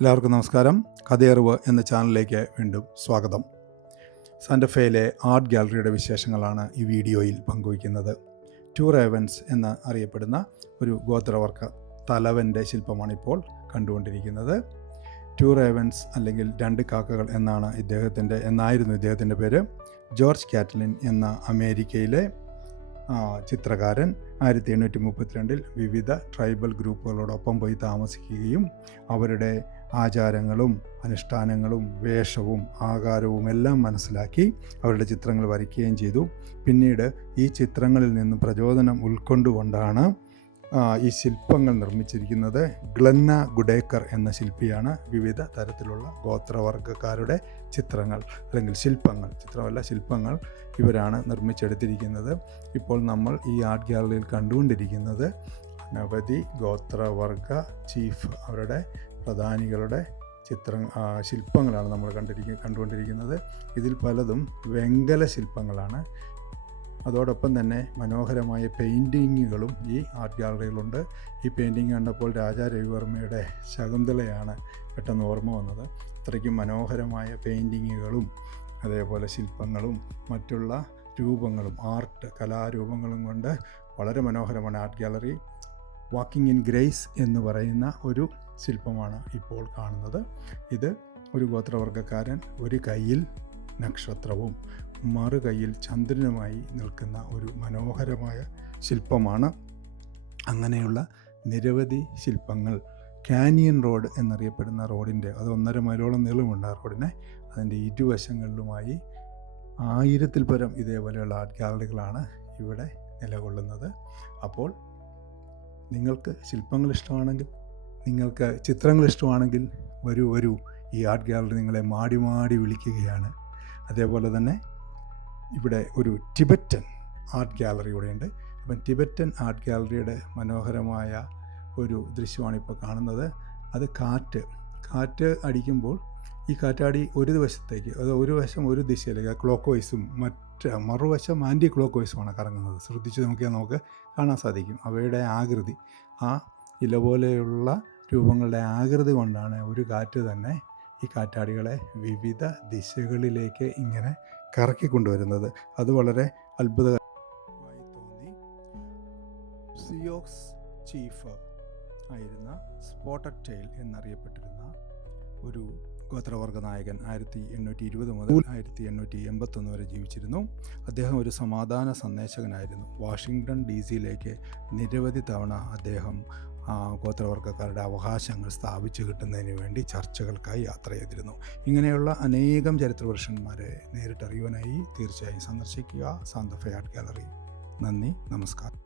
എല്ലാവർക്കും നമസ്കാരം. കഥയറിവ് എന്ന ചാനലിലേക്ക് വീണ്ടും സ്വാഗതം. സാന്റഫേയിലെ ആർട്ട് ഗാലറിയുടെ വിശേഷങ്ങളാണ് ഈ വീഡിയോയിൽ പങ്കുവയ്ക്കുന്നത്. ടു റേവൻസ് എന്ന് അറിയപ്പെടുന്ന ഒരു ഗോത്രവർഗ തലവൻ്റെ ശില്പമാണിപ്പോൾ കണ്ടുകൊണ്ടിരിക്കുന്നത്. ടു റേവൻസ് അല്ലെങ്കിൽ രണ്ട് കാക്കകൾ എന്നായിരുന്നു ഇദ്ദേഹത്തിൻ്റെ പേര്. ജോർജ് കാറ്റ്ലിൻ എന്ന അമേരിക്കയിലെ ചിത്രകാരൻ 1832 വിവിധ ട്രൈബൽ ഗ്രൂപ്പുകളോടൊപ്പം പോയി താമസിക്കുകയും അവരുടെ ആചാരങ്ങളും അനുഷ്ഠാനങ്ങളും വേഷവും ആകാരവും എല്ലാം മനസ്സിലാക്കി അവരുടെ ചിത്രങ്ങൾ വരയ്ക്കുകയും ചെയ്തു. പിന്നീട് ഈ ചിത്രങ്ങളിൽ നിന്ന് പ്രചോദനം ഉൾക്കൊണ്ടുകൊണ്ടാണ് ഈ ശില്പങ്ങൾ നിർമ്മിച്ചിരിക്കുന്നത്. ഗ്ലെന്ന ഗുഡേക്കർ എന്ന ശില്പിയാണ് വിവിധ തരത്തിലുള്ള ഗോത്രവർഗ്ഗക്കാരുടെ ചിത്രങ്ങൾ അല്ലെങ്കിൽ ശില്പങ്ങൾ ഇവരാണ് നിർമ്മിച്ചെടുത്തിരിക്കുന്നത്. ഇപ്പോൾ നമ്മൾ ഈ ആർട്ട് ഗാലറിയിൽ കണ്ടുകൊണ്ടിരിക്കുന്നത് അനവധി ഗോത്രവർഗ ചീഫ് അവരുടെ പ്രധാനികളുടെ ശില്പങ്ങളാണ് നമ്മൾ കണ്ടുകൊണ്ടിരിക്കുന്നത്. ഇതിൽ പലതും വെങ്കല ശില്പങ്ങളാണ്. അതോടൊപ്പം തന്നെ മനോഹരമായ പെയിൻറ്റിങ്ങുകളും ഈ ആർട്ട് ഗാലറിയിലുണ്ട്. ഈ പെയിൻറ്റിങ് കണ്ടപ്പോൾ രാജാ രവിവർമ്മയുടെ ശകുന്തളയാണ് പെട്ടെന്ന് ഓർമ്മ വന്നത്. അത്രയ്ക്കും മനോഹരമായ പെയിൻറ്റിങ്ങുകളും അതേപോലെ ശില്പങ്ങളും മറ്റുള്ള രൂപങ്ങളും കലാരൂപങ്ങളും കൊണ്ട് വളരെ മനോഹരമാണ് art gallery. Walking in grace എന്ന് പറയുന്ന ഒരു ശില്പമാണ് ഇപ്പോൾ കാണുന്നത്. ഇത് ഒരു ഗോത്രവർഗ്ഗക്കാരൻ ഒരു കയ്യിൽ നക്ഷത്രവും മറുകൈയിൽ ചന്ദ്രനുമായി നിൽക്കുന്ന ഒരു മനോഹരമായ ശില്പമാണ്. അങ്ങനെയുള്ള നിരവധി ശില്പങ്ങൾ കാനിയൻ റോഡ് എന്നറിയപ്പെടുന്ന റോഡിൻ്റെ അത് 1.5 മൈലോളം നീളമുണ്ട് ആ റോഡിനെ. അതിൻ്റെ ഇരുവശങ്ങളിലുമായി 1000-ൽ പരം ഇതേപോലെയുള്ള ആർട്ട് ഗാലറികളാണ് ഇവിടെ നിലകൊള്ളുന്നത്. അപ്പോൾ നിങ്ങൾക്ക് ശില്പങ്ങൾ ഇഷ്ടമാണെങ്കിൽ, നിങ്ങൾക്ക് ചിത്രങ്ങൾ ഇഷ്ടമാണെങ്കിൽ വരൂ ഈ ആർട്ട് ഗാലറി നിങ്ങളെ മാടി വിളിക്കുകയാണ്. അതേപോലെ തന്നെ ഇവിടെ ഒരു ടിബറ്റൻ ആർട്ട് ഗാലറി കൂടെയുണ്ട്. അപ്പം ടിബറ്റൻ ആർട്ട് ഗാലറിയുടെ മനോഹരമായ ഒരു ദൃശ്യമാണ് ഇപ്പോൾ കാണുന്നത്. അത് കാറ്റ് അടിക്കുമ്പോൾ ഈ കാറ്റാടി ഒരു വശം ഒരു ദിശയിലേക്ക് ക്ലോക്ക് വൈസും മറുവശം ആൻറ്റി ക്ലോക്ക് വൈസുമാണ് കറങ്ങുന്നത്. ശ്രദ്ധിച്ച് നോക്കിയാൽ നമുക്ക് കാണാൻ സാധിക്കും. അവയുടെ ആകൃതി, ആ ഇല പോലെയുള്ള രൂപങ്ങളുടെ ആകൃതി കൊണ്ടാണ് ഒരു കാറ്റ് തന്നെ ഈ കാറ്റാടികളെ വിവിധ ദിശകളിലേക്ക് ഇങ്ങനെ കറക്കിക്കൊണ്ടുവരുന്നത്. അത് വളരെ അത്ഭുതകരമായി തോന്നി. സിയോക്സ് ചീഫ് ആയിരുന്ന സ്പോട്ടഡ് ടെയിൽ എന്നറിയപ്പെട്ടിരുന്ന ഒരു ഗോത്രവർഗ നായകൻ 1820 മുതൽ 1881 വരെ ജീവിച്ചിരുന്നു. അദ്ദേഹം ഒരു സമാധാന സന്ദേശകനായിരുന്നു. വാഷിങ്ടൺ DC-യിലേക്ക് നിരവധി തവണ അദ്ദേഹം ഗോത്രവർഗ്ഗക്കാരുടെ അവകാശങ്ങൾ സ്ഥാപിച്ചു കിട്ടുന്നതിന് വേണ്ടി ചർച്ചകൾക്കായി യാത്ര ചെയ്തിരുന്നു. ഇങ്ങനെയുള്ള അനേകം ചരിത്രപുരുഷന്മാരെ നേരിട്ടറിയുവാനായി തീർച്ചയായും സന്ദർശിക്കുക സാന്റഫേ ആർട്ട് ഗാലറി. നന്ദി, നമസ്കാരം.